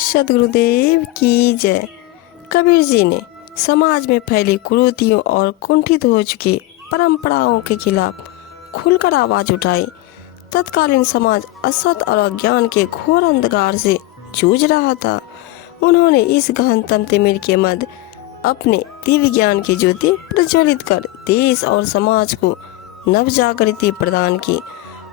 सद्गुरुदेव की जय। कबीर जी ने समाज में फैली कुरीतियों और कुंठित हो चुकी परंपराओं के खिलाफ खुलकर आवाज उठाई। तत्कालीन समाज असत और अज्ञान के घोर अंधकार से जूझ रहा था। उन्होंने इस गहन तिमिर के मध्य अपने दिव्य ज्ञान की ज्योति प्रज्वलित कर देश और समाज को नव जागृति प्रदान की।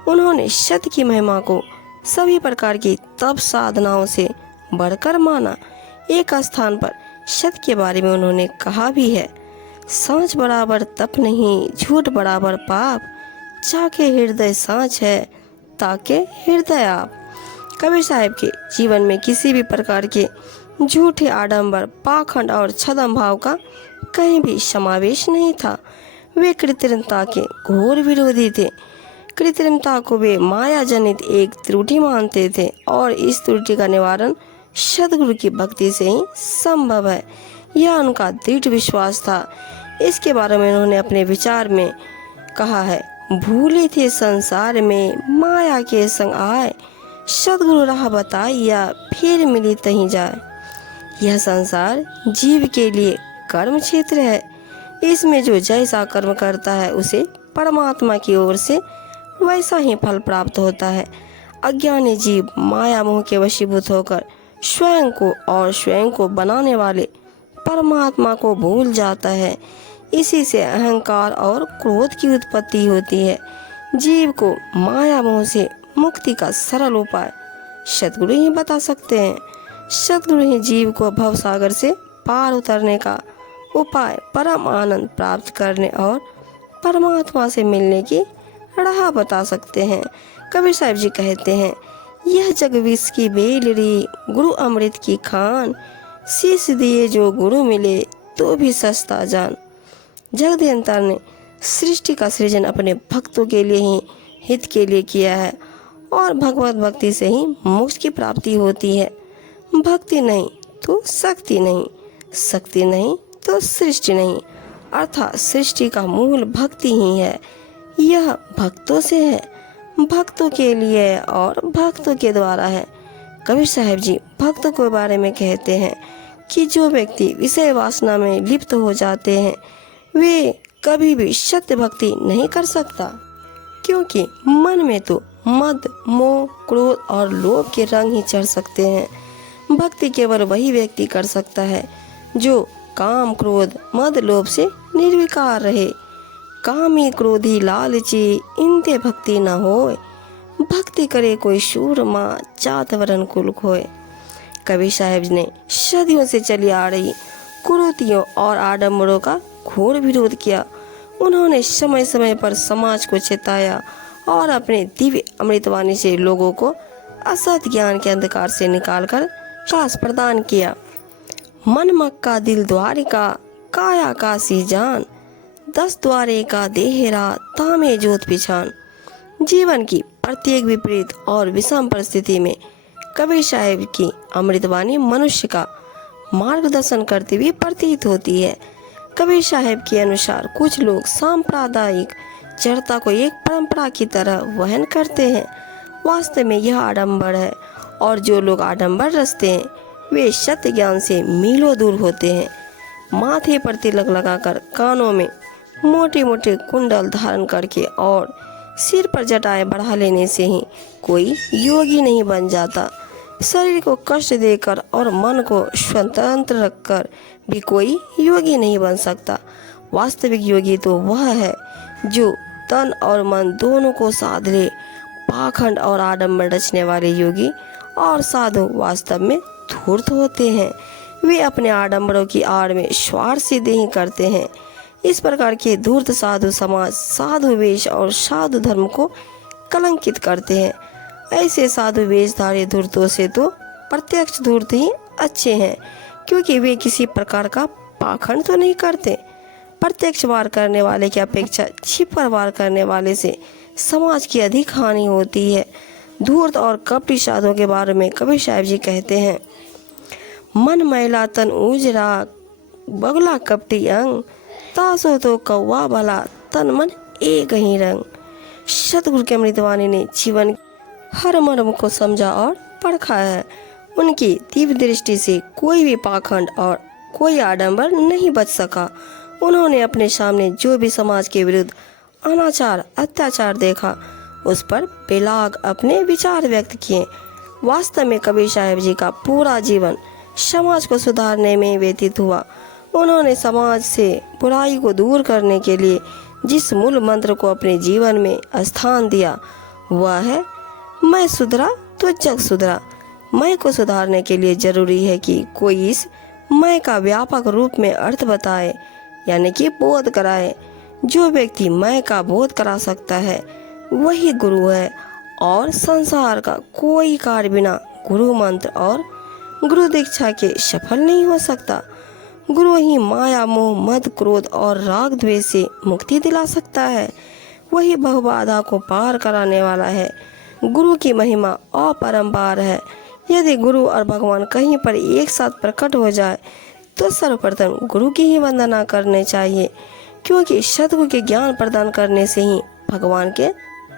उन्होंने सत्य की महिमा को सभी प्रकार की तप साधनाओं से बढ़कर माना। एक स्थान पर सत्य के बारे में उन्होंने कहा भी है, सांच बराबर तप नहीं, झूठ बराबर पाप, चाके हृदय सांच है, ताके हृदय आप। कबीर साहब के जीवन में किसी भी प्रकार के झूठे आडंबर, पाखंड और छद्म भाव का कहीं भी समावेश नहीं था। वे कृत्रिमता के घोर विरोधी थे। कृत्रिमता को वे माया जनित एक त्रुटि मानते थे और इस त्रुटि का निवारण सद्गुरु की भक्ति से ही संभव है, यह उनका दृढ़ विश्वास था। इसके बारे में उन्होंने अपने विचार में कहा है, भूले थे संसार में माया के संग आए, सद्गुरु राह बताइया फिर मिली तहीं जाए। यह संसार जीव के लिए कर्म क्षेत्र है। इसमें जो जैसा कर्म करता है उसे परमात्मा की ओर से वैसा ही फल प्राप्त होता है। अज्ञानी जीव माया मोह के वशीभूत होकर स्वयं को और स्वयं को बनाने वाले परमात्मा को भूल जाता है। इसी से अहंकार और क्रोध की उत्पत्ति होती है। जीव को माया मोह से मुक्ति का सरल उपाय सद्गुरु ही बता सकते हैं। सद्गुरु ही जीव को भव सागर से पार उतरने का उपाय, परम आनंद प्राप्त करने और परमात्मा से मिलने की राह बता सकते हैं। कबीर साहब जी कहते हैं, यह जग विष की बेलरी, गुरु अमृत की खान, शीश दिए जो गुरु मिले तो भी सस्ता जान। जगदंतर ने सृष्टि का सृजन अपने भक्तों के लिए ही हित के लिए किया है और भगवत भक्ति से ही मोक्ष की प्राप्ति होती है। भक्ति नहीं तो शक्ति नहीं, शक्ति नहीं तो सृष्टि नहीं, अर्थात सृष्टि का मूल भक्ति ही है। यह भक्तों से है, भक्तों के लिए और भक्तों के द्वारा है। कबीर साहब जी भक्तों के बारे में कहते हैं कि जो व्यक्ति विषय वासना में लिप्त हो जाते हैं वे कभी भी सत्य भक्ति नहीं कर सकता, क्योंकि मन में तो मद, मोह, क्रोध और लोभ के रंग ही चढ़ सकते हैं। भक्ति केवल वही व्यक्ति कर सकता है जो काम, क्रोध, मद, लोभ से निर्विकार रहे। कामी क्रोधी लालची इनते भक्ति न होए, भक्ति करे कोई शूरमा जात वरन कुल खोए। कबीर साहब ने सदियों से चली आ रही कुरीतियों और आडंबरों का घोर विरोध किया। उन्होंने समय समय पर समाज को चेताया और अपने दिव्य अमृतवाणी से लोगों को असत ज्ञान के अंधकार से निकालकर साहस प्रदान किया। मन मक्का दिल द्वारिका, काया काशी जान, 10 द्वारे का देहरा, तामे जोत पिछान। जीवन की प्रत्येक विपरीत और विषम परिस्थिति में कबीर साहब की अमृतवाणी मनुष्य का मार्गदर्शन करती हुई प्रतीत होती है। कबीर साहब के अनुसार कुछ लोग सांप्रदायिक जड़ता को एक परंपरा की तरह वहन करते हैं। वास्तव में यह आडंबर है और जो लोग आडंबर रचते हैं वे सत्य ज्ञान से मीलों दूर होते हैं। माथे पर तिलक लगाकर, कानों में मोटे मोटे कुंडल धारण करके और सिर पर जटाएं बढ़ा लेने से ही कोई योगी नहीं बन जाता। शरीर को कष्ट देकर और मन को स्वतंत्र रखकर भी कोई योगी नहीं बन सकता। वास्तविक योगी तो वह है जो तन और मन दोनों को साध ले। पाखंड और आडंबर रचने वाले योगी और साधु वास्तव में धूर्त होते हैं। वे अपने आडंबरों की आड़ में स्वार्थ सिद्धि ही करते हैं। इस प्रकार के धूर्त साधु समाज, साधु वेश और साधु धर्म को कलंकित करते हैं। ऐसे साधु वेशधारी धूर्तों से तो प्रत्यक्ष धूर्त ही अच्छे हैं, क्योंकि वे किसी प्रकार का पाखंड तो नहीं करते। प्रत्यक्ष वार करने वाले की अपेक्षा छिपकर वार करने वाले से समाज की अधिक हानि होती है। धूर्त और कपटी साधुओं के बारे में कबीर साहब जी कहते हैं, मन मैला तन उजरा, बगला कपटी अंग, तासो तो कौवा भला, तन मन एक ही रंग। सतगुरु के अमृतवाणी ने जीवन हर मर्म को समझा और परखा है। उनकी दिव्य दृष्टि से कोई भी पाखंड और कोई आडंबर नहीं बच सका। उन्होंने अपने सामने जो भी समाज के विरुद्ध अनाचार अत्याचार देखा, उस पर बेलाग अपने विचार व्यक्त किए। वास्तव में कबीर साहब जी का पूरा जीवन समाज को सुधारने में व्यतीत हुआ। उन्होंने समाज से बुराई को दूर करने के लिए जिस मूल मंत्र को अपने जीवन में स्थान दिया, वह है मैं सुधरा तो जग सुधरा। मैं को सुधारने के लिए जरूरी है कि कोई इस मैं का व्यापक रूप में अर्थ बताए, यानी कि बोध कराए। जो व्यक्ति मैं का बोध करा सकता है वही गुरु है, और संसार का कोई कार्य बिना गुरु मंत्र और गुरु दीक्षा के सफल नहीं हो सकता। गुरु ही माया मोह मद क्रोध और राग द्वेष से मुक्ति दिला सकता है। वही बहुबाधा को पार कराने वाला है। गुरु की महिमा अपरंपार है। यदि गुरु और भगवान कहीं पर एक साथ प्रकट हो जाए तो सर्वप्रथम गुरु की ही वंदना करनी चाहिए, क्योंकि सद्गुरु के ज्ञान प्रदान करने से ही भगवान के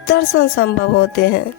दर्शन संभव होते हैं।